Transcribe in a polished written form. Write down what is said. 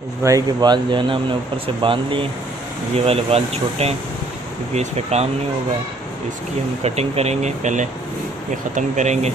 इस भाई के बाल जो है ना हमने ऊपर से बांध लिए। ये वाले बाल छोटे हैं क्योंकि इस पे काम नहीं होगा। इसकी हम कटिंग करेंगे, पहले ये ख़त्म करेंगे